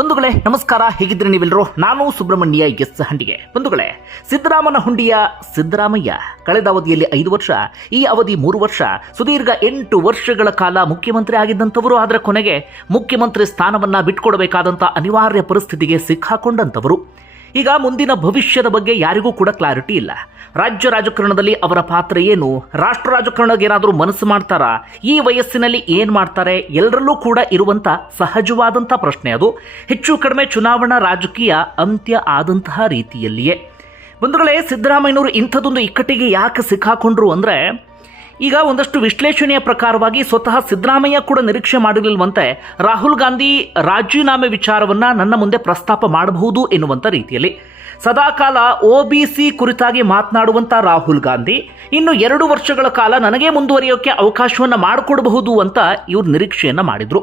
ಬಂಧುಗಳೇ ನಮಸ್ಕಾರ, ಹೇಗಿದ್ರೆ ನೀವೆಲ್ಲರೂ? ನಾನು ಸುಬ್ರಹ್ಮಣ್ಯ ಎಸ್ ಹಂಡಿಗೆ. ಬಂಧುಗಳೇ, ಸಿದ್ದರಾಮನ ಹುಂಡಿಯ ಸಿದ್ದರಾಮಯ್ಯ ಕಳೆದ ಅವಧಿಯಲ್ಲಿ 5 ವರ್ಷ, ಈ ಅವಧಿ 3 ವರ್ಷ, ಸುದೀರ್ಘ 8 ವರ್ಷಗಳ ಕಾಲ ಮುಖ್ಯಮಂತ್ರಿ ಆಗಿದ್ದಂಥವರು. ಆದರೆ ಕೊನೆಗೆ ಮುಖ್ಯಮಂತ್ರಿ ಸ್ಥಾನವನ್ನ ಬಿಟ್ಕೊಡಬೇಕಾದಂಥ ಅನಿವಾರ್ಯ ಪರಿಸ್ಥಿತಿಗೆ ಸಿಕ್ಕಾಕೊಂಡಂಥವರು. ಈಗ ಮುಂದಿನ ಭವಿಷ್ಯದ ಬಗ್ಗೆ ಯಾರಿಗೂ ಕೂಡ ಕ್ಲಾರಿಟಿ ಇಲ್ಲ. ರಾಜ್ಯ ರಾಜಕಾರಣದಲ್ಲಿ ಅವರ ಪಾತ್ರ ಏನು, ರಾಷ್ಟ್ರ ರಾಜಕಾರಣಕ್ಕೆ ಏನಾದರೂ ಮನಸ್ಸು ಮಾಡ್ತಾರಾ, ಈ ವಯಸ್ಸಿನಲ್ಲಿ ಏನು ಮಾಡ್ತಾರೆ, ಎಲ್ಲರಲ್ಲೂ ಕೂಡ ಇರುವಂಥ ಸಹಜವಾದಂಥ ಪ್ರಶ್ನೆ ಅದು. ಹೆಚ್ಚು ಕಡಿಮೆ ಚುನಾವಣಾ ರಾಜಕೀಯ ಅಂತ್ಯ ಆದಂತಹ ರೀತಿಯಲ್ಲಿಯೇ. ಬಂಧುಗಳೇ, ಸಿದ್ದರಾಮಯ್ಯನವರು ಇಂಥದ್ದೊಂದು ಇಕ್ಕಟ್ಟಿಗೆ ಯಾಕೆ ಸಿಕ್ಕಾಕೊಂಡ್ರು ಅಂದರೆ, ಈಗ ಒಂದಷ್ಟು ವಿಶ್ಲೇಷಣೆಯ ಪ್ರಕಾರವಾಗಿ ಸ್ವತಃ ಸಿದ್ದರಾಮಯ್ಯ ಕೂಡ ನಿರೀಕ್ಷೆ ಮಾಡಿರಲಿಲ್ವಂತೆ ರಾಹುಲ್ ಗಾಂಧಿ ರಾಜೀನಾಮೆ ವಿಚಾರವನ್ನ ನನ್ನ ಮುಂದೆ ಪ್ರಸ್ತಾಪ ಮಾಡಬಹುದು ಎನ್ನುವಂಥ ರೀತಿಯಲ್ಲಿ. ಸದಾಕಾಲ OBC ಕುರಿತಾಗಿ ಮಾತನಾಡುವಂಥ ರಾಹುಲ್ ಗಾಂಧಿ ಇನ್ನು 2 ವರ್ಷಗಳ ಕಾಲ ನನಗೆ ಮುಂದುವರಿಯೋಕೆ ಅವಕಾಶವನ್ನು ಮಾಡಿಕೊಡಬಹುದು ಅಂತ ಇವರು ನಿರೀಕ್ಷೆಯನ್ನು ಮಾಡಿದ್ರು.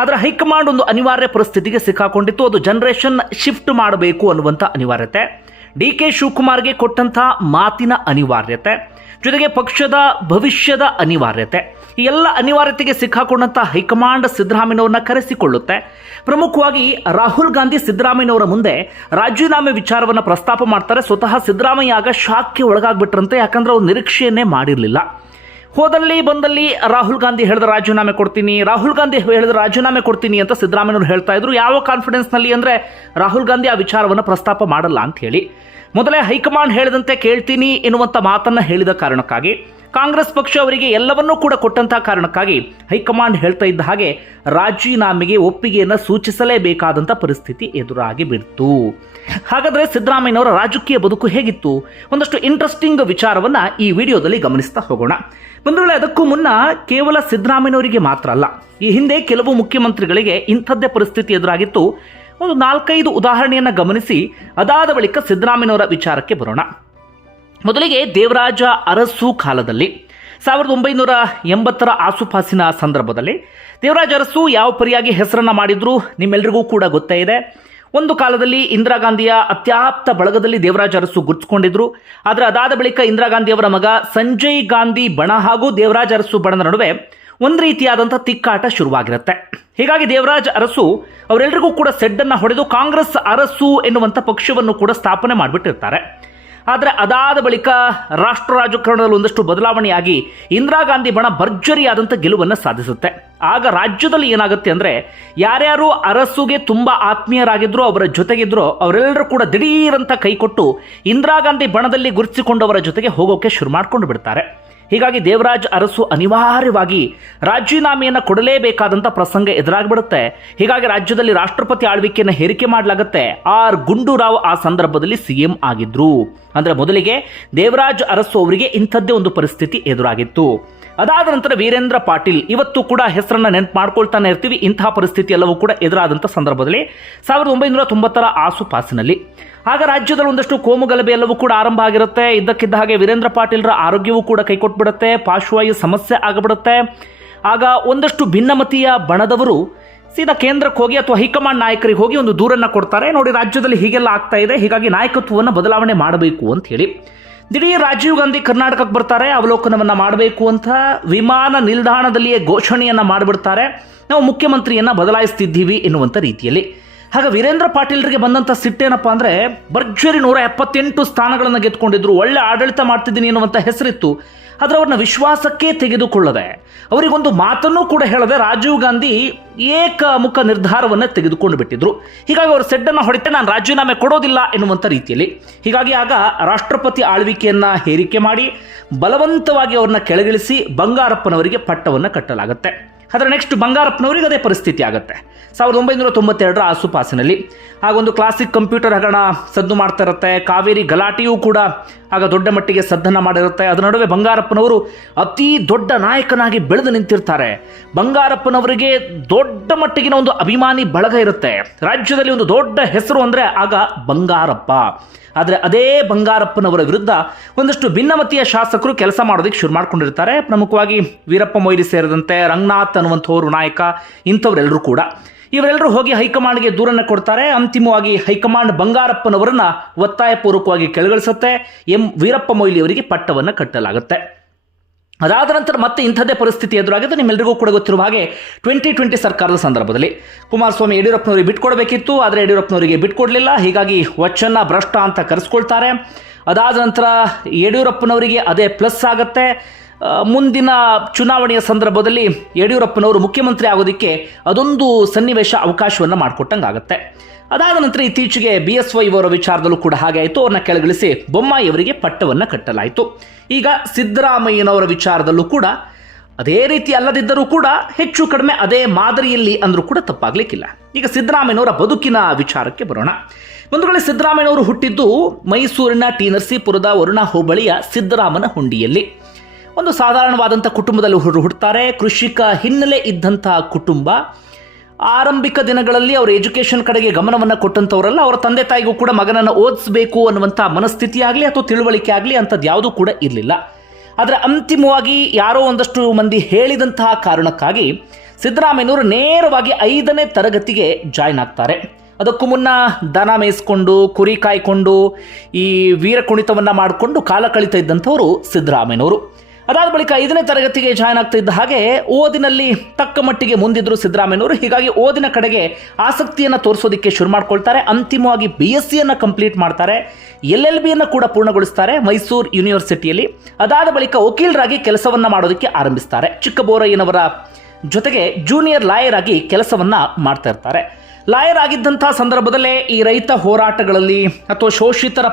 ಆದರೆ ಹೈಕಮಾಂಡ್ ಒಂದು ಅನಿವಾರ್ಯ ಪರಿಸ್ಥಿತಿಗೆ ಸಿಕ್ಕಾಕೊಂಡಿತ್ತು. ಅದು ಜನರೇಷನ್ ಶಿಫ್ಟ್ ಮಾಡಬೇಕು ಅನ್ನುವಂಥ ಅನಿವಾರ್ಯತೆ, DK ಶಿವಕುಮಾರ್ಗೆ ಕೊಟ್ಟಂಥ ಮಾತಿನ ಅನಿವಾರ್ಯತೆ, ಜೊತೆಗೆ ಪಕ್ಷದ ಭವಿಷ್ಯದ ಅನಿವಾರ್ಯತೆ, ಈ ಎಲ್ಲ ಅನಿವಾರ್ಯತೆಗೆ ಸಿಕ್ಕಾಕೊಂಡಂಥ ಹೈಕಮಾಂಡ್ ಸಿದ್ದರಾಮಯ್ಯನವ್ರನ್ನ ಕರೆಸಿಕೊಳ್ಳುತ್ತೆ. ಪ್ರಮುಖವಾಗಿ ರಾಹುಲ್ ಗಾಂಧಿ ಸಿದ್ದರಾಮಯ್ಯನವರ ಮುಂದೆ ರಾಜೀನಾಮೆ ವಿಚಾರವನ್ನು ಪ್ರಸ್ತಾಪ ಮಾಡ್ತಾರೆ. ಸ್ವತಃ ಸಿದ್ದರಾಮಯ್ಯ ಆಗ ಶಾಕ್ಗೆ ಒಳಗಾಗ್ಬಿಟ್ರಂತೆ, ಯಾಕಂದ್ರೆ ಅವ್ರು ನಿರೀಕ್ಷೆಯನ್ನೇ ಮಾಡಿರಲಿಲ್ಲ. ಹೋದಲ್ಲಿ ಬಂದಲ್ಲಿ ರಾಹುಲ್ ಗಾಂಧಿ ಹೇಳಿದ ರಾಜೀನಾಮೆ ಕೊಡ್ತೀನಿ, ರಾಹುಲ್ ಗಾಂಧಿ ಹೇಳಿದ ರಾಜೀನಾಮೆ ಕೊಡ್ತೀನಿ ಅಂತ ಸಿದ್ದರಾಮಯ್ಯನವರು ಹೇಳ್ತಾ ಇದ್ರು. ಯಾವ ಕಾನ್ಫಿಡೆನ್ಸ್ನಲ್ಲಿ ಅಂದರೆ, ರಾಹುಲ್ ಗಾಂಧಿ ಆ ವಿಚಾರವನ್ನು ಪ್ರಸ್ತಾಪ ಮಾಡಲ್ಲ ಅಂತ ಹೇಳಿ. ಮೊದಲೇ ಹೈಕಮಾಂಡ್ ಹೇಳಿದಂತೆ ಕೇಳ್ತೀನಿ ಎನ್ನುವಂಥ ಮಾತನ್ನು ಹೇಳಿದ ಕಾರಣಕ್ಕಾಗಿ, ಕಾಂಗ್ರೆಸ್ ಪಕ್ಷ ಅವರಿಗೆ ಎಲ್ಲವನ್ನೂ ಕೂಡ ಕೊಟ್ಟಂತಹ ಕಾರಣಕ್ಕಾಗಿ ಹೈಕಮಾಂಡ್ ಹೇಳ್ತಾ ಇದ್ದ ಹಾಗೆ ರಾಜೀನಾಮೆಗೆ ಒಪ್ಪಿಗೆಯನ್ನು ಸೂಚಿಸಲೇಬೇಕಾದಂಥ ಪರಿಸ್ಥಿತಿ ಎದುರಾಗಿ ಬಿಡ್ತು. ಹಾಗಾದರೆ ಸಿದ್ದರಾಮಯ್ಯನವರ ರಾಜಕೀಯ ಬದುಕು ಹೇಗಿತ್ತು? ಒಂದಷ್ಟು ಇಂಟ್ರೆಸ್ಟಿಂಗ್ ವಿಚಾರವನ್ನ ಈ ವಿಡಿಯೋದಲ್ಲಿ ಗಮನಿಸ್ತಾ ಹೋಗೋಣ. ಬಂಧುಗಳೇ, ಅದಕ್ಕೂ ಮುನ್ನ ಕೇವಲ ಸಿದ್ದರಾಮಯ್ಯನವರಿಗೆ ಮಾತ್ರ ಅಲ್ಲ, ಈ ಹಿಂದೆ ಕೆಲವು ಮುಖ್ಯಮಂತ್ರಿಗಳಿಗೆ ಇಂಥದ್ದೇ ಪರಿಸ್ಥಿತಿ ಎದುರಾಗಿತ್ತು. ಒಂದು 4-5 ಉದಾಹರಣೆಯನ್ನು ಗಮನಿಸಿ ಅದಾದ ಬಳಿಕ ಸಿದ್ದರಾಮಯ್ಯನವರ ವಿಚಾರಕ್ಕೆ ಬರೋಣ. ಮೊದಲಿಗೆ ದೇವರಾಜ ಅರಸು ಕಾಲದಲ್ಲಿ 1980ರ ಆಸುಪಾಸಿನ ಸಂದರ್ಭದಲ್ಲಿ ದೇವರಾಜ ಅರಸು ಯಾವ ಪರಿಯಾಗಿ ಹೆಸರನ್ನು ಮಾಡಿದ್ರು ನಿಮ್ಮೆಲ್ಲರಿಗೂ ಕೂಡ ಗೊತ್ತೇ ಇದೆ. ಒಂದು ಕಾಲದಲ್ಲಿ ಇಂದಿರಾ ಗಾಂಧಿಯ ಅತ್ಯಾಪ್ತ ಬಳಗದಲ್ಲಿ ದೇವರಾಜ ಅರಸು ಗುರುತಿಸಿಕೊಂಡಿದ್ರು. ಆದರೆ ಅದಾದ ಬಳಿಕ ಇಂದಿರಾ ಗಾಂಧಿಯವರ ಮಗ ಸಂಜಯ್ ಗಾಂಧಿ ಬಣ ಹಾಗೂ ದೇವರಾಜ ಅರಸು ಬಣದ ನಡುವೆ ಒಂದು ರೀತಿಯಾದಂಥ ತಿಕ್ಕಾಟ ಶುರುವಾಗಿರುತ್ತೆ. ಹೀಗಾಗಿ ದೇವರಾಜ ಅರಸು ಅವರೆಲ್ಲರಿಗೂ ಕೂಡ ಸೆಡ್ಡನ್ನು ಹೊಡೆದು ಕಾಂಗ್ರೆಸ್ ಅರಸು ಎನ್ನುವಂಥ ಪಕ್ಷವನ್ನು ಕೂಡ ಸ್ಥಾಪನೆ ಮಾಡಿಬಿಟ್ಟಿರ್ತಾರೆ. ಆದರೆ ಅದಾದ ಬಳಿಕ ರಾಷ್ಟ್ರ ರಾಜಕಾರಣದಲ್ಲಿ ಒಂದಷ್ಟು ಬದಲಾವಣೆಯಾಗಿ ಇಂದಿರಾ ಗಾಂಧಿ ಬಣ ಭರ್ಜರಿಯಾದಂಥ ಗೆಲುವನ್ನು ಸಾಧಿಸುತ್ತೆ. ಆಗ ರಾಜ್ಯದಲ್ಲಿ ಏನಾಗುತ್ತೆ ಅಂದರೆ, ಯಾರ್ಯಾರು ಅರಸುಗೆ ತುಂಬ ಆತ್ಮೀಯರಾಗಿದ್ರು, ಅವರ ಜೊತೆಗಿದ್ರು, ಅವರೆಲ್ಲರೂ ಕೂಡ ದಿಢೀರಂತ ಕೈಕೊಟ್ಟು ಇಂದಿರಾ ಗಾಂಧಿ ಬಣದಲ್ಲಿ ಗುರುತಿಸಿಕೊಂಡವರ ಜೊತೆಗೆ ಹೋಗೋಕೆ ಶುರು ಮಾಡ್ಕೊಂಡು ಬಿಡ್ತಾರೆ. ಹೀಗಾಗಿ ದೇವರಾಜ್ ಅರಸು ಅನಿವಾರ್ಯವಾಗಿ ರಾಜೀನಾಮೆಯನ್ನು ಕೊಡಲೇಬೇಕಾದಂಥ ಪ್ರಸಂಗ ಎದುರಾಗ್ಬಿಡುತ್ತೆ. ಹೀಗಾಗಿ ರಾಜ್ಯದಲ್ಲಿ ರಾಷ್ಟ್ರಪತಿ ಆಳ್ವಿಕೆಯನ್ನು ಹೇರಿಕೆ ಮಾಡಲಾಗುತ್ತೆ. ಆರ್ ಗುಂಡೂರಾವ್ ಆ ಸಂದರ್ಭದಲ್ಲಿ CM ಆಗಿದ್ರು. ಅಂದರೆ ಮೊದಲಿಗೆ ದೇವರಾಜ್ ಅರಸು ಅವರಿಗೆ ಇಂಥದ್ದೇ ಒಂದು ಪರಿಸ್ಥಿತಿ ಎದುರಾಗಿತ್ತು. ಅದಾದ ನಂತರ ವೀರೇಂದ್ರ ಪಾಟೀಲ್, ಇವತ್ತು ಕೂಡ ಹೆಸರನ್ನ ನೆನಪು ಮಾಡ್ಕೊಳ್ತಾನೆ ಇರ್ತೀವಿ. ಇಂತಹ ಪರಿಸ್ಥಿತಿ ಎಲ್ಲವೂ ಕೂಡ ಎದುರಾದಂಥ ಸಂದರ್ಭದಲ್ಲಿ 1990ರ ಆಸುಪಾಸಿನಲ್ಲಿ ಆಗ ರಾಜ್ಯದಲ್ಲಿ ಒಂದಷ್ಟು ಕೋಮುಗಲಭೆ ಎಲ್ಲವೂ ಕೂಡ ಆರಂಭ ಆಗಿರುತ್ತೆ. ಇದ್ದಕ್ಕಿದ್ದ ಹಾಗೆ ವೀರೇಂದ್ರ ಪಾಟೀಲ್ರ ಆರೋಗ್ಯವೂ ಕೂಡ ಕೈಕೊಟ್ಬಿಡುತ್ತೆ, ಪಾರ್ಶ್ವವಾಯು ಸಮಸ್ಯೆ ಆಗಿಬಿಡುತ್ತೆ. ಆಗ ಒಂದಷ್ಟು ಭಿನ್ನಮತೀಯ ಬಣದವರು ಸೀದಾ ಕೇಂದ್ರಕ್ಕೆ ಹೋಗಿ ಅಥವಾ ಹೈಕಮಾಂಡ್ ನಾಯಕರಿಗೆ ಹೋಗಿ ಒಂದು ದೂರನ್ನು ಕೊಡ್ತಾರೆ. ನೋಡಿ, ರಾಜ್ಯದಲ್ಲಿ ಹೀಗೆಲ್ಲ ಆಗ್ತಾ ಇದೆ, ಹೀಗಾಗಿ ನಾಯಕತ್ವವನ್ನು ಬದಲಾವಣೆ ಮಾಡಬೇಕು ಅಂತ ಹೇಳಿ. ದಿಢೀರ್ ರಾಜೀವ್ ಗಾಂಧಿ ಕರ್ನಾಟಕಕ್ಕೆ ಬರ್ತಾರೆ, ಅವಲೋಕನವನ್ನು ಮಾಡಬೇಕು ಅಂತ ವಿಮಾನ ನಿಲ್ದಾಣದಲ್ಲಿಯೇ ಘೋಷಣೆಯನ್ನು ಮಾಡಿಬಿಡ್ತಾರೆ, ನಾವು ಮುಖ್ಯಮಂತ್ರಿಯನ್ನು ಬದಲಾಯಿಸ್ತಿದ್ದೀವಿ ಎನ್ನುವಂಥ ರೀತಿಯಲ್ಲಿ. ಹಾಗೆ ವೀರೇಂದ್ರ ಪಾಟೀಲ್ರಿಗೆ ಬಂದಂಥ ಸಿಟ್ಟೇನಪ್ಪ ಅಂದರೆ, ಭರ್ಜರಿ 178 ಸ್ಥಾನಗಳನ್ನು ಗೆದ್ದುಕೊಂಡಿದ್ರು, ಒಳ್ಳೆ ಆಡಳಿತ ಮಾಡ್ತಿದ್ದೀನಿ ಎನ್ನುವಂಥ ಹೆಸರಿತ್ತು. ಆದರೆ ಅವ್ರನ್ನ ವಿಶ್ವಾಸಕ್ಕೆ ತೆಗೆದುಕೊಳ್ಳದೆ, ಅವರಿಗೊಂದು ಮಾತನ್ನು ಕೂಡ ಹೇಳದೆ ರಾಜೀವ್ ಗಾಂಧಿ ಏಕಮುಖ ನಿರ್ಧಾರವನ್ನು ತೆಗೆದುಕೊಂಡು ಬಿಟ್ಟಿದ್ರು. ಹೀಗಾಗಿ ಅವರು ಸೆಡ್ಡನ್ನು ಹೊಡಿತೆ, ನಾನು ರಾಜೀನಾಮೆ ಕೊಡೋದಿಲ್ಲ ಎನ್ನುವಂಥ ರೀತಿಯಲ್ಲಿ. ಹೀಗಾಗಿ ಆಗ ರಾಷ್ಟ್ರಪತಿ ಆಳ್ವಿಕೆಯನ್ನು ಹೇರಿಕೆ ಮಾಡಿ ಬಲವಂತವಾಗಿ ಅವ್ರನ್ನ ಕೆಳಗಿಳಿಸಿ ಬಂಗಾರಪ್ಪನವರಿಗೆ ಪಟ್ಟವನ್ನು ಕಟ್ಟಲಾಗುತ್ತೆ. ಆದರೆ ನೆಕ್ಸ್ಟ್ ಬಂಗಾರಪ್ಪನವರಿಗೆ ಅದೇ ಪರಿಸ್ಥಿತಿ ಆಗುತ್ತೆ 1992ರ ಆಸುಪಾಸಿನಲ್ಲಿ. ಆಗೊಂದು ಕ್ಲಾಸಿಕ್ ಕಂಪ್ಯೂಟರ್ ಹಗರಣ ಸದ್ದು ಮಾಡ್ತಾ ಇರುತ್ತೆ, ಕಾವೇರಿ ಗಲಾಟೆಯೂ ಕೂಡ ಆಗ ದೊಡ್ಡ ಮಟ್ಟಿಗೆ ಸದ್ದನ್ನು ಮಾಡಿರುತ್ತೆ. ಅದರ ನಡುವೆ ಬಂಗಾರಪ್ಪನವರು ಅತಿ ದೊಡ್ಡ ನಾಯಕನಾಗಿ ಬೆಳೆದು ನಿಂತಿರ್ತಾರೆ. ಬಂಗಾರಪ್ಪನವರಿಗೆ ದೊಡ್ಡ ಮಟ್ಟಿಗಿನ ಒಂದು ಅಭಿಮಾನಿ ಬಳಗ ಇರುತ್ತೆ. ರಾಜ್ಯದಲ್ಲಿ ಒಂದು ದೊಡ್ಡ ಹೆಸರು ಅಂದರೆ ಆಗ ಬಂಗಾರಪ್ಪ. ಆದರೆ ಅದೇ ಬಂಗಾರಪ್ಪನವರ ವಿರುದ್ಧ ಒಂದಷ್ಟು ಭಿನ್ನಮತೀಯ ಶಾಸಕರು ಕೆಲಸ ಮಾಡೋದಕ್ಕೆ ಶುರು ಮಾಡ್ಕೊಂಡಿರ್ತಾರೆ. ಪ್ರಮುಖವಾಗಿ ವೀರಪ್ಪ ಮೊಯ್ಲಿ ಸೇರಿದಂತೆ ರಂಗನಾಥ್ ಅನ್ನುವಂಥವ್ರು ನಾಯಕ, ಇಂಥವರೆಲ್ಲರೂ ಕೂಡ ಇವರೆಲ್ಲರೂ ಹೋಗಿ ಹೈಕಮಾಂಡ್ಗೆ ದೂರನ್ನು ಕೊಡ್ತಾರೆ. ಅಂತಿಮವಾಗಿ ಹೈಕಮಾಂಡ್ ಬಂಗಾರಪ್ಪನವರನ್ನ ಒತ್ತಾಯಪೂರ್ವಕವಾಗಿ ಕೆಳಗಿಳಿಸುತ್ತೆ. ವೀರಪ್ಪ ಮೊಯ್ಲಿ ಅವರಿಗೆ ಪಟ್ಟವನ್ನು ಕಟ್ಟಲಾಗುತ್ತೆ. ಅದಾದ ನಂತರ ಮತ್ತೆ ಇಂಥದ್ದೇ ಪರಿಸ್ಥಿತಿ ಎದುರಾಗಿದ್ದು ನಿಮ್ಮೆಲ್ಲರಿಗೂ ಕೂಡ ಗೊತ್ತಿರುವ ಹಾಗೆ 2020 ಸರ್ಕಾರದ ಸಂದರ್ಭದಲ್ಲಿ ಕುಮಾರಸ್ವಾಮಿ ಯಡಿಯೂರಪ್ಪನವರಿಗೆ ಬಿಟ್ಕೊಡ್ಬೇಕಿತ್ತು, ಆದರೆ ಯಡಿಯೂರಪ್ಪನವರಿಗೆ ಬಿಟ್ಕೊಡ್ಲಿಲ್ಲ. ಹೀಗಾಗಿ ವಚನ ಭ್ರಷ್ಟ ಅಂತ ಕರೆಸ್ಕೊಳ್ತಾರೆ. ಅದಾದ ನಂತರ ಯಡಿಯೂರಪ್ಪನವರಿಗೆ ಅದೇ ಪ್ಲಸ್ ಆಗುತ್ತೆ. ಮುಂದಿನ ಚುನಾವಣೆಯ ಸಂದರ್ಭದಲ್ಲಿ ಯಡಿಯೂರಪ್ಪನವರು ಮುಖ್ಯಮಂತ್ರಿ ಆಗೋದಕ್ಕೆ ಅದೊಂದು ಸನ್ನಿವೇಶ ಅವಕಾಶವನ್ನು ಮಾಡಿಕೊಟ್ಟಂಗಾಗುತ್ತೆ. ಅದಾದ ನಂತರ ಇತ್ತೀಚೆಗೆ BSY ಅವರ ವಿಚಾರದಲ್ಲೂ ಕೂಡ ಹಾಗೆ ಆಯಿತು. ಅವ್ರನ್ನ ಕೆಳಗಿಳಿಸಿ ಬೊಮ್ಮಾಯಿ ಅವರಿಗೆ ಪಟ್ಟವನ್ನು ಕಟ್ಟಲಾಯಿತು. ಈಗ ಸಿದ್ದರಾಮಯ್ಯನವರ ವಿಚಾರದಲ್ಲೂ ಕೂಡ ಅದೇ ರೀತಿ ಅಲ್ಲದಿದ್ದರೂ ಕೂಡ ಹೆಚ್ಚು ಕಡಿಮೆ ಅದೇ ಮಾದರಿಯಲ್ಲಿ ಅಂದರೂ ಕೂಡ ತಪ್ಪಾಗಲಿಕ್ಕಿಲ್ಲ. ಈಗ ಸಿದ್ದರಾಮಯ್ಯನವರ ಬದುಕಿನ ವಿಚಾರಕ್ಕೆ ಬರೋಣ. ಬಂಧುಗಳೇ, ಸಿದ್ದರಾಮಯ್ಯನವರು ಹುಟ್ಟಿದ್ದು ಮೈಸೂರಿನ ಟಿ ನರಸೀಪುರದ ವರುಣ ಹೋಬಳಿಯ ಸಿದ್ದರಾಮನ ಹುಂಡಿಯಲ್ಲಿ. ಒಂದು ಸಾಧಾರಣವಾದಂಥ ಕುಟುಂಬದಲ್ಲಿ ಹುಟ್ಟುತ್ತಾರೆ. ಕೃಷಿಕ ಹಿನ್ನೆಲೆ ಇದ್ದಂತಹ ಕುಟುಂಬ. ಆರಂಭಿಕ ದಿನಗಳಲ್ಲಿ ಅವರು ಎಜುಕೇಷನ್ ಕಡೆಗೆ ಗಮನವನ್ನು ಕೊಟ್ಟಂಥವರಲ್ಲ. ಅವರ ತಂದೆ ತಾಯಿಗೂ ಕೂಡ ಮಗನನ್ನು ಓದಿಸಬೇಕು ಅನ್ನುವಂಥ ಮನಸ್ಥಿತಿ ಆಗಲಿ ಅಥವಾ ತಿಳುವಳಿಕೆ ಆಗಲಿ ಅಂಥದ್ದು ಯಾವುದೂ ಕೂಡ ಇರಲಿಲ್ಲ. ಆದರೆ ಅಂತಿಮವಾಗಿ ಯಾರೋ ಒಂದಷ್ಟು ಮಂದಿ ಹೇಳಿದಂತಹ ಕಾರಣಕ್ಕಾಗಿ ಸಿದ್ದರಾಮಯ್ಯನವರು ನೇರವಾಗಿ 5ನೇ ತರಗತಿಗೆ ಜಾಯ್ನ್ ಆಗ್ತಾರೆ. ಅದಕ್ಕೂ ಮುನ್ನ ದನ ಮೇಯಿಸ್ಕೊಂಡು ಕುರಿ ಕಾಯ್ಕೊಂಡು ಈ ವೀರ ಕುಣಿತವನ್ನು ಮಾಡಿಕೊಂಡು ಕಾಲ ಕಳೀತಾ ಇದ್ದಂಥವರು ಸಿದ್ದರಾಮಯ್ಯನವರು. ಅದಾದ ಬಳಿಕ 5ನೇ ತರಗತಿಗೆ ಜಾಯ್ನ್ ಆಗ್ತಾ ಇದ್ದ ಹಾಗೆ ಓದಿನಲ್ಲಿ ತಕ್ಕ ಮಟ್ಟಿಗೆ ಮುಂದಿದ್ರು ಸಿದ್ದರಾಮಯ್ಯನವರು. ಹೀಗಾಗಿ ಓದಿನ ಕಡೆಗೆ ಆಸಕ್ತಿಯನ್ನು ತೋರಿಸೋದಕ್ಕೆ ಶುರು ಮಾಡ್ಕೊಳ್ತಾರೆ. ಅಂತಿಮವಾಗಿ BScಯನ್ನು ಕಂಪ್ಲೀಟ್ ಮಾಡ್ತಾರೆ. LLBಯನ್ನು ಕೂಡ ಪೂರ್ಣಗೊಳಿಸ್ತಾರೆ ಮೈಸೂರು ಯೂನಿವರ್ಸಿಟಿಯಲ್ಲಿ. ಅದಾದ ಬಳಿಕ ವಕೀಲರಾಗಿ ಕೆಲಸವನ್ನು ಮಾಡೋದಕ್ಕೆ ಆರಂಭಿಸ್ತಾರೆ. ಚಿಕ್ಕಬೋರಯ್ಯನವರ ಜೊತೆಗೆ ಜೂನಿಯರ್ ಲಾಯರ್ ಆಗಿ ಕೆಲಸವನ್ನು ಮಾಡ್ತಾ ಇರ್ತಾರೆ. ಲಾಯರ್ ಆಗಿದ್ದಂಥ ಸಂದರ್ಭದಲ್ಲೇ ಈ ರೈತ ಹೋರಾಟಗಳಲ್ಲಿ ಅಥವಾ ಶೋಷಿತರ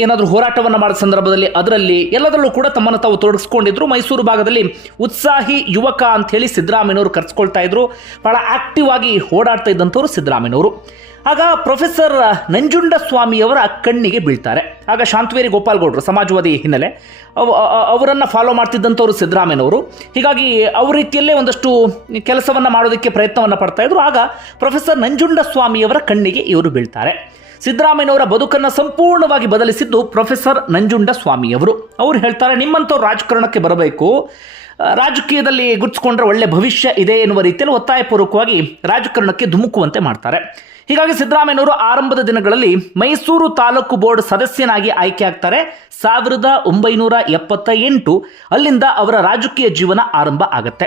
ಏನಾದರೂ ಹೋರಾಟವನ್ನು ಮಾಡಿದ ಸಂದರ್ಭದಲ್ಲಿ ಅದರಲ್ಲಿ ಎಲ್ಲದರಲ್ಲೂ ಕೂಡ ತಮ್ಮನ್ನು ತಾವು ತೊಡಗಿಸ್ಕೊಂಡಿದ್ರು. ಮೈಸೂರು ಭಾಗದಲ್ಲಿ ಉತ್ಸಾಹಿ ಯುವಕ ಅಂತ ಹೇಳಿ ಸಿದ್ದರಾಮಯ್ಯನವರು ಕರೆಸ್ಕೊಳ್ತಾ ಇದ್ರು. ಬಹಳ ಆಕ್ಟಿವ್ ಆಗಿ ಓಡಾಡ್ತಾ ಇದ್ದಂಥವ್ರು ಸಿದ್ದರಾಮಯ್ಯನವರು. ಆಗ ಪ್ರೊಫೆಸರ್ ನಂಜುಂಡಸ್ವಾಮಿಯವರ ಕಣ್ಣಿಗೆ ಬೀಳ್ತಾರೆ. ಆಗ ಶಾಂತವೇರಿ ಗೋಪಾಲ್ಗೌಡರು ಸಮಾಜವಾದಿ ಹಿನ್ನೆಲೆ ಅವರನ್ನು ಫಾಲೋ ಮಾಡ್ತಿದ್ದಂಥವ್ರು ಸಿದ್ದರಾಮಯ್ಯನವರು. ಹೀಗಾಗಿ ಅವ್ರ ರೀತಿಯಲ್ಲೇ ಒಂದಷ್ಟು ಕೆಲಸವನ್ನು ಮಾಡೋದಕ್ಕೆ ಪ್ರಯತ್ನವನ್ನು ಪಡ್ತಾ ಇದ್ರು. ಆಗ ಪ್ರೊಫೆಸರ್ ನಂಜುಂಡಸ್ವಾಮಿಯವರ ಕಣ್ಣಿಗೆ ಇವರು ಬೀಳ್ತಾರೆ. ಸಿದ್ದರಾಮಯ್ಯನವರ ಬದುಕನ್ನು ಸಂಪೂರ್ಣವಾಗಿ ಬದಲಿಸಿದ್ದು ಪ್ರೊಫೆಸರ್ ನಂಜುಂಡಸ್ವಾಮಿಯವರು. ಅವರು ಹೇಳ್ತಾರೆ, ನಿಮ್ಮಂಥವ್ರು ರಾಜಕಾರಣಕ್ಕೆ ಬರಬೇಕು, ರಾಜಕೀಯದಲ್ಲಿ ಗುರುತಿಸ್ಕೊಂಡ್ರೆ ಒಳ್ಳೆ ಭವಿಷ್ಯ ಇದೆ ಎನ್ನುವ ರೀತಿಯಲ್ಲಿ ಒತ್ತಾಯಪೂರ್ವಕವಾಗಿ ರಾಜಕಾರಣಕ್ಕೆ ಧುಮುಕುವಂತೆ ಮಾಡ್ತಾರೆ. ಹೀಗಾಗಿ ಸಿದ್ದರಾಮಯ್ಯನವರು ಆರಂಭದ ದಿನಗಳಲ್ಲಿ ಮೈಸೂರು ತಾಲೂಕು ಬೋರ್ಡ್ ಸದಸ್ಯನಾಗಿ ಆಯ್ಕೆ ಆಗ್ತಾರೆ 1978. ಅಲ್ಲಿಂದ ಅವರ ರಾಜಕೀಯ ಜೀವನ ಆರಂಭ ಆಗತ್ತೆ.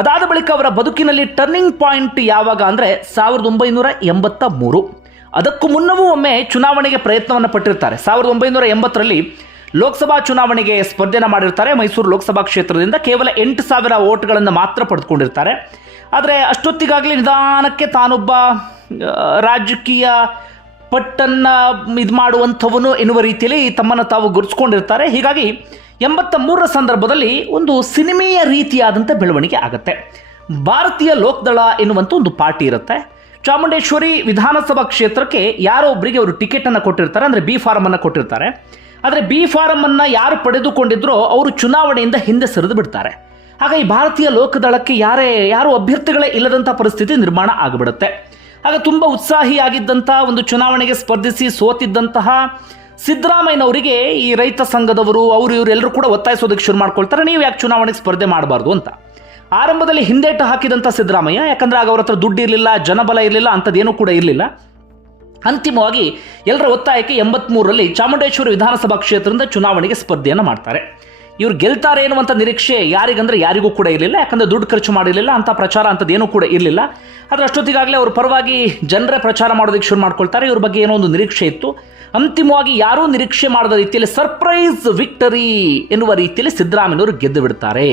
ಅದಾದ ಬಳಿಕ ಅವರ ಬದುಕಿನಲ್ಲಿ ಟರ್ನಿಂಗ್ ಪಾಯಿಂಟ್ ಯಾವಾಗ ಅಂದರೆ 1983. ಅದಕ್ಕೂ ಮುನ್ನವೂ ಒಮ್ಮೆ ಚುನಾವಣೆಗೆ ಪ್ರಯತ್ನವನ್ನು ಪಟ್ಟಿರ್ತಾರೆ. 1980ರಲ್ಲಿ ಲೋಕಸಭಾ ಚುನಾವಣೆಗೆ ಸ್ಪರ್ಧೆಯನ್ನು ಮಾಡಿರ್ತಾರೆ. ಮೈಸೂರು ಲೋಕಸಭಾ ಕ್ಷೇತ್ರದಿಂದ ಕೇವಲ 8,000 ವೋಟ್ಗಳನ್ನು ಮಾತ್ರ ಪಡೆದುಕೊಂಡಿರ್ತಾರೆ. ಆದರೆ ಅಷ್ಟೊತ್ತಿಗಾಗಲೇ ನಿಧಾನಕ್ಕೆ ತಾನೊಬ್ಬ ರಾಜಕೀಯ ಪಟ್ಟನ್ನು ಇದು ಮಾಡುವಂಥವನು ಎನ್ನುವ ರೀತಿಯಲ್ಲಿ ತಮ್ಮನ್ನು ತಾವು ಗುರುತಿಸ್ಕೊಂಡಿರ್ತಾರೆ. ಹೀಗಾಗಿ 83ರ ಸಂದರ್ಭದಲ್ಲಿ ಒಂದು ಸಿನಿಮೆಯ ರೀತಿಯಾದಂಥ ಬೆಳವಣಿಗೆ ಆಗುತ್ತೆ. ಭಾರತೀಯ ಲೋಕದಳ ಎನ್ನುವಂಥ ಒಂದು ಪಾರ್ಟಿ ಇರುತ್ತೆ. ಚಾಮುಂಡೇಶ್ವರಿ ವಿಧಾನಸಭಾ ಕ್ಷೇತ್ರಕ್ಕೆ ಯಾರೋ ಒಬ್ಬರಿಗೆ ಅವರು ಟಿಕೆಟನ್ನು ಕೊಟ್ಟಿರ್ತಾರೆ, ಅಂದರೆ B ಫಾರಮನ್ನು ಕೊಟ್ಟಿರ್ತಾರೆ. ಆದರೆ B ಫಾರಮನ್ನು ಯಾರು ಪಡೆದುಕೊಂಡಿದ್ರೋ ಅವರು ಚುನಾವಣೆಯಿಂದ ಹಿಂದೆ ಸರಿದು ಬಿಡ್ತಾರೆ. ಹಾಗಾಗಿ ಭಾರತೀಯ ಲೋಕದಳಕ್ಕೆ ಯಾರು ಅಭ್ಯರ್ಥಿಗಳೇ ಇಲ್ಲದಂಥ ಪರಿಸ್ಥಿತಿ ನಿರ್ಮಾಣ ಆಗಿಬಿಡುತ್ತೆ. ಆಗ ತುಂಬ ಉತ್ಸಾಹಿಯಾಗಿದ್ದಂಥ ಒಂದು ಚುನಾವಣೆಗೆ ಸ್ಪರ್ಧಿಸಿ ಸೋತಿದ್ದಂತಹ ಸಿದ್ದರಾಮಯ್ಯನವರಿಗೆ ಈ ರೈತ ಸಂಘದವರು ಇವರೆಲ್ಲರೂ ಕೂಡ ಒತ್ತಾಯಿಸೋದಕ್ಕೆ ಶುರು ಮಾಡ್ಕೊಳ್ತಾರೆ, ನೀವು ಯಾಕೆ ಚುನಾವಣೆಗೆ ಸ್ಪರ್ಧೆ ಮಾಡಬಾರ್ದು ಅಂತ. ಆರಂಭದಲ್ಲಿ ಹಿಂದೇಟು ಹಾಕಿದಂಥ ಸಿದ್ದರಾಮಯ್ಯ, ಯಾಕಂದರೆ ಆಗ ಅವ್ರ ಹತ್ರ ದುಡ್ಡು ಇರಲಿಲ್ಲ, ಜನಬಲ ಇರಲಿಲ್ಲ, ಅಂಥದ್ದೇನೂ ಕೂಡ ಇರಲಿಲ್ಲ. ಅಂತಿಮವಾಗಿ ಎಲ್ಲರ ಒತ್ತಾಯಕ್ಕೆ 83ರಲ್ಲಿ ಚಾಮುಂಡೇಶ್ವರಿ ವಿಧಾನಸಭಾ ಕ್ಷೇತ್ರದಿಂದ ಚುನಾವಣೆಗೆ ಸ್ಪರ್ಧೆಯನ್ನು ಮಾಡ್ತಾರೆ. ಇವ್ರು ಗೆಲ್ತಾರೆ ಎನ್ನುವಂಥ ನಿರೀಕ್ಷೆ ಯಾರಿಗೂ ಕೂಡ ಇರಲಿಲ್ಲ. ಯಾಕಂದರೆ ದುಡ್ಡು ಖರ್ಚು ಮಾಡಿರಲಿಲ್ಲ, ಅಂಥ ಪ್ರಚಾರ ಅಂಥದ್ದೇನೂ ಕೂಡ ಇರಲಿಲ್ಲ. ಆದರೆ ಅಷ್ಟೊತ್ತಿಗಾಗಲೇ ಅವ್ರ ಪರವಾಗಿ ಜನರೇ ಪ್ರಚಾರ ಮಾಡೋದಕ್ಕೆ ಶುರು ಮಾಡ್ಕೊಳ್ತಾರೆ. ಇವ್ರ ಬಗ್ಗೆ ಏನೋ ಒಂದು ನಿರೀಕ್ಷೆ ಇತ್ತು. ಅಂತಿಮವಾಗಿ ಯಾರೂ ನಿರೀಕ್ಷೆ ಮಾಡದ ರೀತಿಯಲ್ಲಿ ಸರ್ಪ್ರೈಸ್ ವಿಕ್ಟರಿ ಎನ್ನುವ ರೀತಿಯಲ್ಲಿ ಸಿದ್ದರಾಮಯ್ಯನವರು ಗೆದ್ದು ಬಿಡ್ತಾರೆ.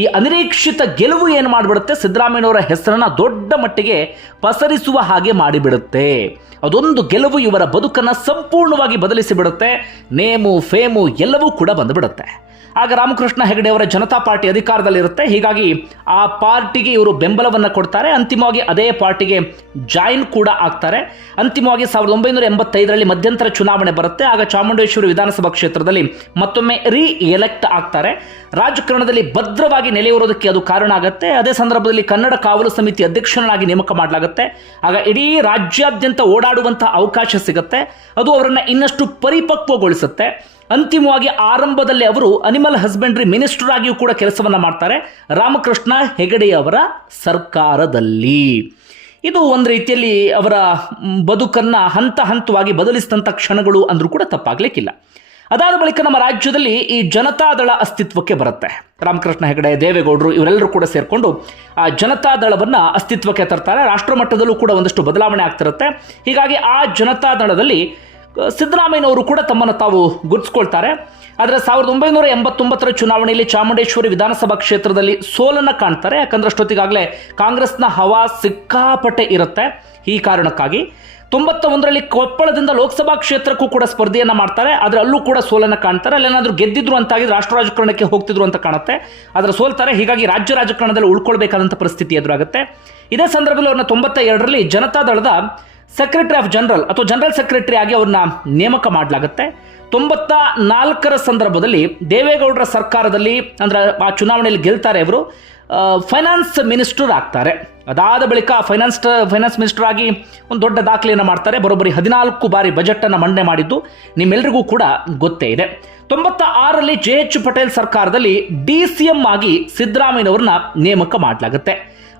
ಈ ಅನಿರೀಕ್ಷಿತ ಗೆಲುವು ಏನು ಮಾಡಿಬಿಡುತ್ತೆ, ಸಿದ್ದರಾಮಯ್ಯನವರ ಹೆಸರನ್ನು ದೊಡ್ಡ ಮಟ್ಟಿಗೆ ಪಸರಿಸುವ ಹಾಗೆ ಮಾಡಿಬಿಡುತ್ತೆ. ಅದೊಂದು ಗೆಲುವು ಇವರ ಬದುಕನ್ನು ಸಂಪೂರ್ಣವಾಗಿ ಬದಲಿಸಿಬಿಡುತ್ತೆ. ನೇಮು ಫೇಮು ಎಲ್ಲವೂ ಕೂಡ ಬಂದುಬಿಡುತ್ತೆ. ಆಗ ರಾಮಕೃಷ್ಣ ಹೆಗಡೆ ಅವರ ಜನತಾ ಪಾರ್ಟಿ ಅಧಿಕಾರದಲ್ಲಿರುತ್ತೆ. ಹೀಗಾಗಿ ಆ ಪಾರ್ಟಿಗೆ ಇವರು ಬೆಂಬಲವನ್ನು ಕೊಡ್ತಾರೆ. ಅಂತಿಮವಾಗಿ ಅದೇ ಪಾರ್ಟಿಗೆ ಜಾಯಿನ್ ಕೂಡ ಆಗ್ತಾರೆ. ಅಂತಿಮವಾಗಿ 1985ರಲ್ಲಿ ಮಧ್ಯಂತರ ಚುನಾವಣೆ ಬರುತ್ತೆ. ಆಗ ಚಾಮುಂಡೇಶ್ವರಿ ವಿಧಾನಸಭಾ ಕ್ಷೇತ್ರದಲ್ಲಿ ಮತ್ತೊಮ್ಮೆ ಎಲೆಕ್ಟ್ ಆಗ್ತಾರೆ. ರಾಜಕಾರಣದಲ್ಲಿ ಭದ್ರವಾಗಿ ನೆಲೆಯೂರೋದಕ್ಕೆ ಅದು ಕಾರಣ ಆಗುತ್ತೆ. ಅದೇ ಸಂದರ್ಭದಲ್ಲಿ ಕನ್ನಡ ಕಾವಲು ಸಮಿತಿ ಅಧ್ಯಕ್ಷನಾಗಿ ನೇಮಕ ಮಾಡಲಾಗುತ್ತೆ. ಆಗ ಇಡೀ ರಾಜ್ಯಾದ್ಯಂತ ಓಡಾಡುವಂಥ ಅವಕಾಶ ಸಿಗುತ್ತೆ. ಅದು ಅವರನ್ನು ಇನ್ನಷ್ಟು ಪರಿಪಕ್ವಗೊಳಿಸುತ್ತೆ. ಅಂತಿಮವಾಗಿ ಆರಂಭದಲ್ಲಿ ಅವರು ಅನಿಮಲ್ ಹಸ್ಬೆಂಡ್ರಿ ಮಿನಿಸ್ಟರ್ ಆಗಿಯೂ ಕೂಡ ಕೆಲಸವನ್ನು ಮಾಡ್ತಾರೆ ರಾಮಕೃಷ್ಣ ಹೆಗಡೆಯವರ ಸರ್ಕಾರದಲ್ಲಿ. ಇದು ಒಂದು ರೀತಿಯಲ್ಲಿ ಅವರ ಬದುಕನ್ನು ಹಂತ ಹಂತವಾಗಿ ಬದಲಿಸಿದಂಥ ಕ್ಷಣಗಳು ಅಂದರೂ ಕೂಡ ತಪ್ಪಾಗಲಿಕ್ಕಿಲ್ಲ. ಅದಾದ ಬಳಿಕ ನಮ್ಮ ರಾಜ್ಯದಲ್ಲಿ ಈ ಜನತಾದಳ ಅಸ್ತಿತ್ವಕ್ಕೆ ಬರುತ್ತೆ. ರಾಮಕೃಷ್ಣ ಹೆಗಡೆ, ದೇವೇಗೌಡರು ಇವರೆಲ್ಲರೂ ಕೂಡ ಸೇರಿಕೊಂಡು ಆ ಜನತಾದಳವನ್ನು ಅಸ್ತಿತ್ವಕ್ಕೆ ತರ್ತಾರೆ. ರಾಷ್ಟ್ರ ಮಟ್ಟದಲ್ಲೂ ಕೂಡ ಒಂದಷ್ಟು ಬದಲಾವಣೆ ಆಗ್ತಿರುತ್ತೆ. ಹೀಗಾಗಿ ಆ ಜನತಾದಳದಲ್ಲಿ ಸಿದ್ದರಾಮಯ್ಯನವರು ಕೂಡ ತಮ್ಮನ್ನು ತಾವು ಗುರುತಿಸ್ಕೊಳ್ತಾರೆ. ಆದರೆ 1989 ಚುನಾವಣೆಯಲ್ಲಿ ಚಾಮುಂಡೇಶ್ವರಿ ವಿಧಾನಸಭಾ ಕ್ಷೇತ್ರದಲ್ಲಿ ಸೋಲನ್ನು ಕಾಣ್ತಾರೆ. ಯಾಕಂದ್ರೆ ಅಷ್ಟೊತ್ತಿಗಾಗಲೇ ಕಾಂಗ್ರೆಸ್ನ ಹವಾ ಸಿಕ್ಕಾಪಟ್ಟೆ ಇರುತ್ತೆ. ಈ ಕಾರಣಕ್ಕಾಗಿ 91ರಲ್ಲಿ ಕೊಪ್ಪಳದಿಂದ ಲೋಕಸಭಾ ಕ್ಷೇತ್ರಕ್ಕೂ ಕೂಡ ಸ್ಪರ್ಧೆಯನ್ನು ಮಾಡ್ತಾರೆ. ಆದರೆ ಅಲ್ಲೂ ಕೂಡ ಸೋಲನ್ನು ಕಾಣ್ತಾರೆ. ಅಲ್ಲೇನಾದರೂ ಗೆದ್ದಿದ್ರು ಅಂತಾಗಿದ್ರೆ ರಾಷ್ಟ್ರ ರಾಜಕಾರಣಕ್ಕೆ ಹೋಗ್ತಿದ್ರು ಅಂತ ಕಾಣುತ್ತೆ. ಆದರೆ ಸೋಲ್ತಾರೆ. ಹೀಗಾಗಿ ರಾಜ್ಯ ರಾಜಕಾರಣದಲ್ಲಿ ಉಳ್ಕೊಳ್ಬೇಕಾದಂಥ ಪರಿಸ್ಥಿತಿ ಎದುರಾಗುತ್ತೆ. ಇದೇ ಸಂದರ್ಭದಲ್ಲಿ ಅವ್ರನ್ನ 92ರಲ್ಲಿ ಜನತಾದಳದ ಸೆಕ್ರೆಟರಿ ಆಫ್ ಜನರಲ್ ಅಥವಾ ಜನರಲ್ ಸೆಕ್ರೆಟರಿ ಆಗಿ ಅವ್ರನ್ನ ನೇಮಕ ಮಾಡಲಾಗುತ್ತೆ. 94ರ ಸಂದರ್ಭದಲ್ಲಿ ದೇವೇಗೌಡರ ಸರ್ಕಾರದಲ್ಲಿ ಅಂದ್ರೆ ಆ ಚುನಾವಣೆಯಲ್ಲಿ ಗೆಲ್ತಾರೆ. ಇವರು ಫೈನಾನ್ಸ್ ಮಿನಿಸ್ಟರ್ ಆಗ್ತಾರೆ. ಅದಾದ ಬಳಿಕ ಫೈನಾನ್ಸ್ ಮಿನಿಸ್ಟರ್ ಆಗಿ ಒಂದು ದೊಡ್ಡ ದಾಖಲೆಯನ್ನು ಮಾಡ್ತಾರೆ. ಬರೋಬ್ಬರಿ 14 ಬಾರಿ ಬಜೆಟನ್ನು ಮಂಡನೆ ಮಾಡಿದ್ದು ನಿಮ್ಮೆಲ್ಲರಿಗೂ ಕೂಡ ಗೊತ್ತೇ ಇದೆ. 96ರಲ್ಲಿ JH ಪಟೇಲ್ ಸರ್ಕಾರದಲ್ಲಿ DCM ಆಗಿ ಸಿದ್ದರಾಮಯ್ಯನವ್ರನ್ನ ನೇಮಕ ಮಾಡಲಾಗುತ್ತೆ.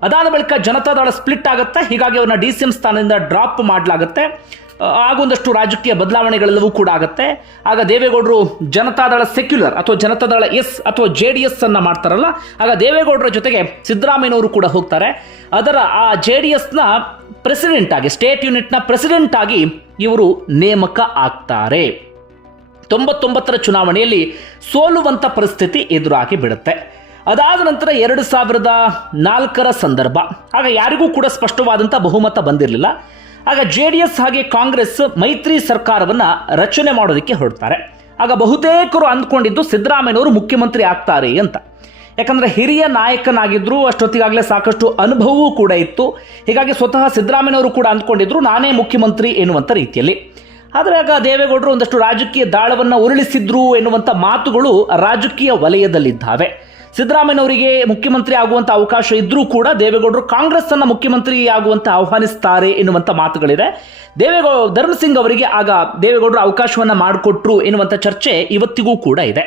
ಅದಾದ ಬಳಿಕ ಜನತಾದಳ ಸ್ಪ್ಲಿಟ್ ಆಗುತ್ತೆ. ಹೀಗಾಗಿ ಅವ್ರನ್ನ DCM ಸ್ಥಾನದಿಂದ ಡ್ರಾಪ್ ಮಾಡಲಾಗುತ್ತೆ. ಆಗೊಂದಷ್ಟು ರಾಜಕೀಯ ಬದಲಾವಣೆಗಳೆಲ್ಲವೂ ಕೂಡ ಆಗುತ್ತೆ. ಆಗ ದೇವೇಗೌಡರು ಜನತಾದಳ ಸೆಕ್ಯುಲರ್ ಅಥವಾ ಜನತಾದಳ ಎಸ್ ಅಥವಾ JDS ಅನ್ನ ಮಾಡ್ತಾರಲ್ಲ, ಆಗ ದೇವೇಗೌಡರ ಜೊತೆಗೆ ಸಿದ್ದರಾಮಯ್ಯನವರು ಕೂಡ ಹೋಗ್ತಾರೆ. ಅದರ ಆ JDSನ ಪ್ರೆಸಿಡೆಂಟ್ ಆಗಿ, ಸ್ಟೇಟ್ ಯೂನಿಟ್ನ ಪ್ರೆಸಿಡೆಂಟ್ ಆಗಿ ಇವರು ನೇಮಕ ಆಗ್ತಾರೆ. 99ರ ಚುನಾವಣೆಯಲ್ಲಿ ಸೋಲುವಂತ ಪರಿಸ್ಥಿತಿ ಎದುರಾಗಿ ಬಿಡುತ್ತೆ. ಅದಾದ ನಂತರ 2004ರ ಸಂದರ್ಭ. ಆಗ ಯಾರಿಗೂ ಕೂಡ ಸ್ಪಷ್ಟವಾದಂಥ ಬಹುಮತ ಬಂದಿರಲಿಲ್ಲ. ಆಗ JDS ಹಾಗೆ ಕಾಂಗ್ರೆಸ್ ಮೈತ್ರಿ ಸರ್ಕಾರವನ್ನು ರಚನೆ ಮಾಡೋದಕ್ಕೆ ಹೊರಡ್ತಾರೆ. ಆಗ ಬಹುತೇಕರು ಅಂದ್ಕೊಂಡಿದ್ದು ಸಿದ್ದರಾಮಯ್ಯನವರು ಮುಖ್ಯಮಂತ್ರಿ ಆಗ್ತಾರೆ ಅಂತ. ಯಾಕಂದರೆ ಹಿರಿಯ ನಾಯಕನಾಗಿದ್ದರು, ಅಷ್ಟೊತ್ತಿಗಾಗಲೇ ಸಾಕಷ್ಟು ಅನುಭವವೂ ಕೂಡ ಇತ್ತು. ಹೀಗಾಗಿ ಸ್ವತಃ ಸಿದ್ದರಾಮಯ್ಯನವರು ಕೂಡ ಅಂದ್ಕೊಂಡಿದ್ರು ನಾನೇ ಮುಖ್ಯಮಂತ್ರಿ ಎನ್ನುವಂಥ ರೀತಿಯಲ್ಲಿ. ಆದರೆ ಆಗ ದೇವೇಗೌಡರು ಒಂದಷ್ಟು ರಾಜಕೀಯ ದಾಳವನ್ನು ಉರುಳಿಸಿದ್ರು ಎನ್ನುವಂಥ ಮಾತುಗಳು ರಾಜಕೀಯ ವಲಯದಲ್ಲಿದ್ದಾವೆ. ಸಿದ್ದರಾಮಯ್ಯನವರಿಗೆ ಮುಖ್ಯಮಂತ್ರಿ ಆಗುವಂಥ ಅವಕಾಶ ಇದ್ರೂ ಕೂಡ ದೇವೇಗೌಡರು ಕಾಂಗ್ರೆಸ್ ಅನ್ನ ಮುಖ್ಯಮಂತ್ರಿ ಆಗುವಂತ ಆಹ್ವಾನಿಸ್ತಾರೆ ಎನ್ನುವಂಥ ಮಾತುಗಳಿದೆ. ಧರ್ಮಸಿಂಗ್ ಅವರಿಗೆ ಆಗ ದೇವೇಗೌಡರು ಅವಕಾಶವನ್ನ ಮಾಡಿಕೊಟ್ರು ಎನ್ನುವಂಥ ಚರ್ಚೆ ಇವತ್ತಿಗೂ ಕೂಡ ಇದೆ.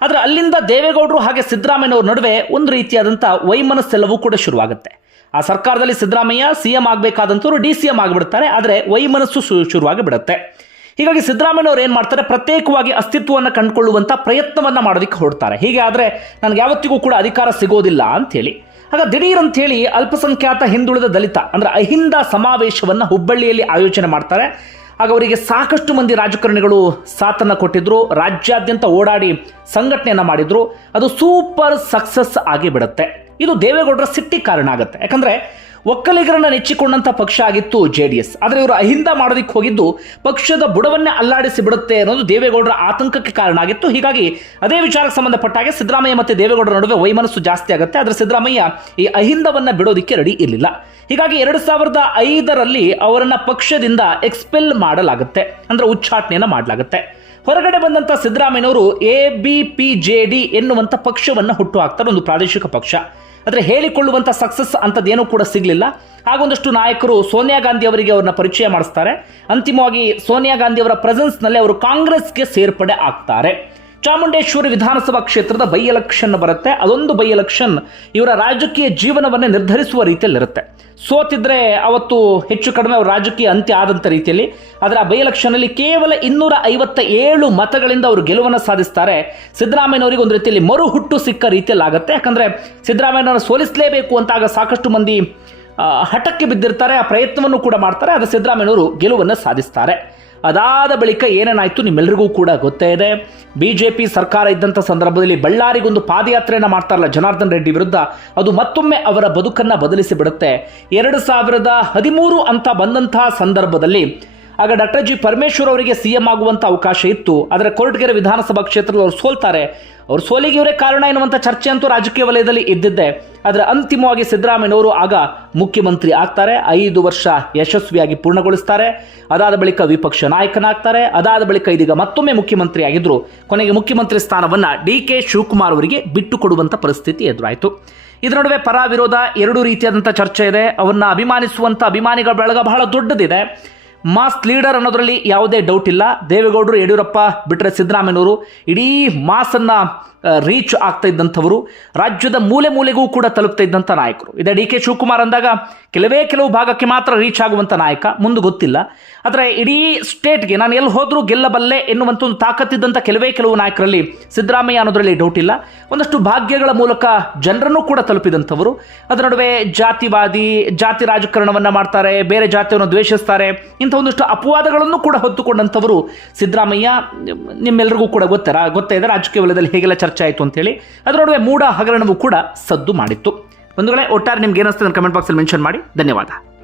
ಆದರೆ ಅಲ್ಲಿಂದ ದೇವೇಗೌಡರು ಹಾಗೆ ಸಿದ್ದರಾಮಯ್ಯನವ್ರ ನಡುವೆ ಒಂದು ರೀತಿಯಾದಂಥ ವೈಮನಸ್ಸೆಲ್ಲವೂ ಕೂಡ ಶುರುವಾಗುತ್ತೆ. ಆ ಸರ್ಕಾರದಲ್ಲಿ ಸಿದ್ದರಾಮಯ್ಯ CM ಆಗಬೇಕಾದಂಥವ್ರು DCM ಆಗಿಬಿಡ್ತಾರೆ. ಆದರೆ ವೈಮನಸ್ಸು ಶುರುವಾಗಿ ಬಿಡುತ್ತೆ. ಹೀಗಾಗಿ ಸಿದ್ದರಾಮಯ್ಯನವರು ಏನು ಮಾಡ್ತಾರೆ, ಪ್ರತ್ಯೇಕವಾಗಿ ಅಸ್ತಿತ್ವವನ್ನು ಕಂಡುಕೊಳ್ಳುವಂಥ ಪ್ರಯತ್ನವನ್ನು ಮಾಡೋದಕ್ಕೆ ಹೊರಡ್ತಾರೆ. ಹೀಗೆ ಆದರೆ ನನಗೆ ಯಾವತ್ತಿಗೂ ಕೂಡ ಅಧಿಕಾರ ಸಿಗೋದಿಲ್ಲ ಅಂಥೇಳಿ. ಆಗ ದಿಢೀರ್ ಅಂತೇಳಿ ಅಲ್ಪಸಂಖ್ಯಾತ ಹಿಂದುಳಿದ ದಲಿತ ಅಂದರೆ ಅಹಿಂದ ಸಮಾವೇಶವನ್ನು ಹುಬ್ಬಳ್ಳಿಯಲ್ಲಿ ಆಯೋಜನೆ ಮಾಡ್ತಾರೆ. ಆಗ ಅವರಿಗೆ ಸಾಕಷ್ಟು ಮಂದಿ ರಾಜಕಾರಣಿಗಳು ಸಾಥನ್ನು ಕೊಟ್ಟಿದ್ರು. ರಾಜ್ಯಾದ್ಯಂತ ಓಡಾಡಿ ಸಂಘಟನೆಯನ್ನು ಮಾಡಿದ್ರು. ಅದು ಸೂಪರ್ ಸಕ್ಸಸ್ ಆಗಿ ಬಿಡುತ್ತೆ. ಇದು ದೇವೇಗೌಡರ ಸಿಟ್ಟಿ ಕಾರಣ ಆಗುತ್ತೆ. ಯಾಕಂದರೆ ಒಕ್ಕಲಿಗರನ್ನ ನೆಚ್ಚಿಕೊಂಡಂಥ ಪಕ್ಷ ಆಗಿತ್ತು JDS. ಆದರೆ ಇವರು ಅಹಿಂದ ಮಾಡೋದಕ್ಕೆ ಹೋಗಿದ್ದು ಪಕ್ಷದ ಬುಡವನ್ನೇ ಅಲ್ಲಾಡಿಸಿ ಬಿಡುತ್ತೆ ಅನ್ನೋದು ದೇವೇಗೌಡರ ಆತಂಕಕ್ಕೆ ಕಾರಣ ಆಗಿತ್ತು. ಹೀಗಾಗಿ ಅದೇ ವಿಚಾರಕ್ಕೆ ಸಂಬಂಧಪಟ್ಟ ಹಾಗೆ ಸಿದ್ದರಾಮಯ್ಯ ಮತ್ತು ದೇವೇಗೌಡರ ನಡುವೆ ವೈಮನಸ್ಸು ಜಾಸ್ತಿ ಆಗುತ್ತೆ. ಆದರೆ ಸಿದ್ದರಾಮಯ್ಯ ಈ ಅಹಿಂದವನ್ನು ಬಿಡೋದಕ್ಕೆ ರೆಡಿ ಇರಲಿಲ್ಲ. ಹೀಗಾಗಿ 2005ರಲ್ಲಿ ಅವರನ್ನ ಪಕ್ಷದಿಂದ ಎಕ್ಸ್ಪೆಲ್ ಮಾಡಲಾಗುತ್ತೆ, ಅಂದ್ರೆ ಉಚ್ಚಾಟನೆಯನ್ನು ಮಾಡಲಾಗುತ್ತೆ. ಹೊರಗಡೆ ಬಂದಂಥ ಸಿದ್ದರಾಮಯ್ಯನವರು ABPJD ಎನ್ನುವಂಥ ಪಕ್ಷವನ್ನು ಹುಟ್ಟು ಹಾಕ್ತಾರೆ, ಒಂದು ಪ್ರಾದೇಶಿಕ ಪಕ್ಷ. ಆದರೆ ಹೇಳಿಕೊಳ್ಳುವಂಥ ಸಕ್ಸಸ್ ಅಂಥದ್ದೇನೂ ಕೂಡ ಸಿಗಲಿಲ್ಲ. ಹಾಗೊಂದಷ್ಟು ನಾಯಕರು ಸೋನಿಯಾ ಗಾಂಧಿ ಅವರಿಗೆ ಅವ್ರನ್ನ ಪರಿಚಯ ಮಾಡಿಸ್ತಾರೆ. ಅಂತಿಮವಾಗಿ ಸೋನಿಯಾ ಗಾಂಧಿ ಅವರ ಪ್ರೆಸೆನ್ಸ್ನಲ್ಲಿ ಅವರು ಕಾಂಗ್ರೆಸ್ಗೆ ಸೇರ್ಪಡೆ ಆಗ್ತಾರೆ. ಚಾಮುಂಡೇಶ್ವರಿ ವಿಧಾನಸಭಾ ಕ್ಷೇತ್ರದ ಬೈ ಎಲೆಕ್ಷನ್ ಬರುತ್ತೆ. ಅದೊಂದು ಬೈ ಎಲೆಕ್ಷನ್ ಇವರ ರಾಜಕೀಯ ಜೀವನವನ್ನೇ ನಿರ್ಧರಿಸುವ ರೀತಿಯಲ್ಲಿರುತ್ತೆ. ಸೋತಿದ್ರೆ ಅವತ್ತು ಹೆಚ್ಚು ಕಡಿಮೆ ಅವರ ರಾಜಕೀಯ ಅಂತ್ಯ ಆದಂಥ ರೀತಿಯಲ್ಲಿ. ಆದರೆ ಆ ಬೈ ಎಲೆಕ್ಷನ್ನಲ್ಲಿ ಕೇವಲ 257 ಮತಗಳಿಂದ ಅವರು ಗೆಲುವನ್ನು ಸಾಧಿಸ್ತಾರೆ. ಸಿದ್ದರಾಮಯ್ಯನವರಿಗೆ ಒಂದು ರೀತಿಯಲ್ಲಿ ಮರು ಹುಟ್ಟು ಸಿಕ್ಕ ರೀತಿಯಲ್ಲಿ ಆಗುತ್ತೆ. ಯಾಕಂದರೆ ಸಿದ್ದರಾಮಯ್ಯನವರು ಸೋಲಿಸಲೇಬೇಕು ಅಂತ ಆಗ ಸಾಕಷ್ಟು ಮಂದಿ ಹಠಕ್ಕೆ ಬಿದ್ದಿರ್ತಾರೆ. ಆ ಪ್ರಯತ್ನವನ್ನು ಕೂಡ ಮಾಡ್ತಾರೆ. ಆದರೆ ಸಿದ್ದರಾಮಯ್ಯನವರು ಗೆಲುವನ್ನು ಸಾಧಿಸ್ತಾರೆ. ಅದಾದ ಬಳಿಕ ಏನೇನಾಯಿತು ನಿಮ್ಮೆಲ್ಲರಿಗೂ ಕೂಡ ಗೊತ್ತೇ ಇದೆ. BJP ಸರ್ಕಾರ ಇದ್ದಂಥ ಸಂದರ್ಭದಲ್ಲಿ ಬಳ್ಳಾರಿಗೊಂದು ಪಾದಯಾತ್ರೆಯನ್ನು ಮಾಡ್ತಾರಲ್ಲ ಜನಾರ್ದನ್ ರೆಡ್ಡಿ ವಿರುದ್ಧ, ಅದು ಮತ್ತೊಮ್ಮೆ ಅವರ ಬದುಕನ್ನು ಬದಲಿಸಿ ಬಿಡುತ್ತೆ. 2013 ಅಂತ ಬಂದಂತಹ ಸಂದರ್ಭದಲ್ಲಿ ಆಗ ಡಾಕ್ಟರ್ G ಪರಮೇಶ್ವರ್ ಅವರಿಗೆ CM ಆಗುವಂಥ ಅವಕಾಶ ಇತ್ತು. ಆದರೆ ಕೊರಟಗೆರೆ ವಿಧಾನಸಭಾ ಕ್ಷೇತ್ರದಲ್ಲಿ ಅವರು ಸೋಲ್ತಾರೆ. ಅವ್ರ ಸೋಲಿಗೆ ಇವರೇ ಕಾರಣ ಎನ್ನುವಂಥ ಚರ್ಚೆ ಅಂತೂ ರಾಜಕೀಯ ವಲಯದಲ್ಲಿ ಇದ್ದಿದ್ದೆ. ಆದರೆ ಅಂತಿಮವಾಗಿ ಸಿದ್ದರಾಮಯ್ಯನವರು ಆಗ ಮುಖ್ಯಮಂತ್ರಿ ಆಗ್ತಾರೆ. 5 ವರ್ಷ ಯಶಸ್ವಿಯಾಗಿ ಪೂರ್ಣಗೊಳಿಸ್ತಾರೆ. ಅದಾದ ಬಳಿಕ ವಿಪಕ್ಷ ನಾಯಕನಾಗ್ತಾರೆ. ಅದಾದ ಬಳಿಕ ಇದೀಗ ಮತ್ತೊಮ್ಮೆ ಮುಖ್ಯಮಂತ್ರಿ ಆಗಿದ್ರು. ಕೊನೆಗೆ ಮುಖ್ಯಮಂತ್ರಿ ಸ್ಥಾನವನ್ನು DK ಶಿವಕುಮಾರ್ ಅವರಿಗೆ ಬಿಟ್ಟು ಕೊಡುವಂಥ ಪರಿಸ್ಥಿತಿ ಎದುರಾಯಿತು. ಇದರ ನಡುವೆ ಪರ ವಿರೋಧ ಎರಡೂ ರೀತಿಯಾದಂಥ ಚರ್ಚೆ ಇದೆ. ಅವನ್ನ ಅಭಿಮಾನಿಸುವಂಥ ಅಭಿಮಾನಿಗಳ ಬಳಗ ಬಹಳ ದೊಡ್ಡದಿದೆ. ಮಾಸ್ ಲೀಡರ್ ಅನ್ನೋದರಲ್ಲಿ ಯಾವುದೇ ಡೌಟ್ ಇಲ್ಲ. ದೇವೇಗೌಡರು, ಯಡಿಯೂರಪ್ಪ ಬಿಟ್ಟರೆ ಸಿದ್ದರಾಮಯ್ಯನವರು ಇಡೀ ಮಾಸನ್ನು ರೀಚ್ ಆಗ್ತಾ ಇದ್ದಂಥವರು, ರಾಜ್ಯದ ಮೂಲೆ ಮೂಲೆಗೂ ಕೂಡ ತಲುಪ್ತಾ ಇದ್ದಂಥ ನಾಯಕರು. ಇದೇ ಡಿ ಕೆ ಶಿವಕುಮಾರ್ ಅಂದಾಗ ಕೆಲವು ಭಾಗಕ್ಕೆ ಮಾತ್ರ ರೀಚ್ ಆಗುವಂಥ ನಾಯಕ, ಮುಂದೆ ಗೊತ್ತಿಲ್ಲ. ಆದರೆ ಇಡೀ ಸ್ಟೇಟ್ಗೆ ನಾನು ಎಲ್ಲಿ ಹೋದರೂ ಗೆಲ್ಲಬಲ್ಲೆ ಎನ್ನುವಂಥ ಒಂದು ತಾಕತ್ತಿದ್ದಂಥ ಕೆಲವು ನಾಯಕರಲ್ಲಿ ಸಿದ್ದರಾಮಯ್ಯ ಅನ್ನೋದರಲ್ಲಿ ಡೌಟ್ ಇಲ್ಲ. ಒಂದಷ್ಟು ಭಾಗ್ಯಗಳ ಮೂಲಕ ಜನರನ್ನು ಕೂಡ ತಲುಪಿದಂಥವರು. ಅದರ ನಡುವೆ ಜಾತಿವಾದಿ, ಜಾತಿ ರಾಜಕಾರಣವನ್ನು ಮಾಡ್ತಾರೆ, ಬೇರೆ ಜಾತಿಯನ್ನು ದ್ವೇಷಿಸ್ತಾರೆ, ಇಂಥ ಒಂದಷ್ಟು ಅಪವಾದಗಳನ್ನು ಕೂಡ ಹೊತ್ತುಕೊಂಡಂಥವರು ಸಿದ್ದರಾಮಯ್ಯ. ನಿಮ್ಮೆಲ್ಲರಿಗೂ ಕೂಡ ಗೊತ್ತೇ ಇದೆ ರಾಜಕೀಯ ವಲಯದಲ್ಲಿ ಹೇಗೆಲ್ಲ ಚರ್ಚೆ ಆಯಿತು ಅಂತೇಳಿ. ಅದರ ನಡುವೆ ಮೂಡ ಹಗರಣವೂ ಕೂಡ ಸದ್ದು ಮಾಡಿತ್ತು. ಬಂಧುಗಳೇ, ಒಟ್ಟಾರೆ ನಿಮ್ಗೆ ಏನಿಸ್ತದೆ ಕಮೆಂಟ್ ಬಾಕ್ಸಲ್ಲಿ ಮೆನ್ಷನ್ ಮಾಡಿ. ಧನ್ಯವಾದ.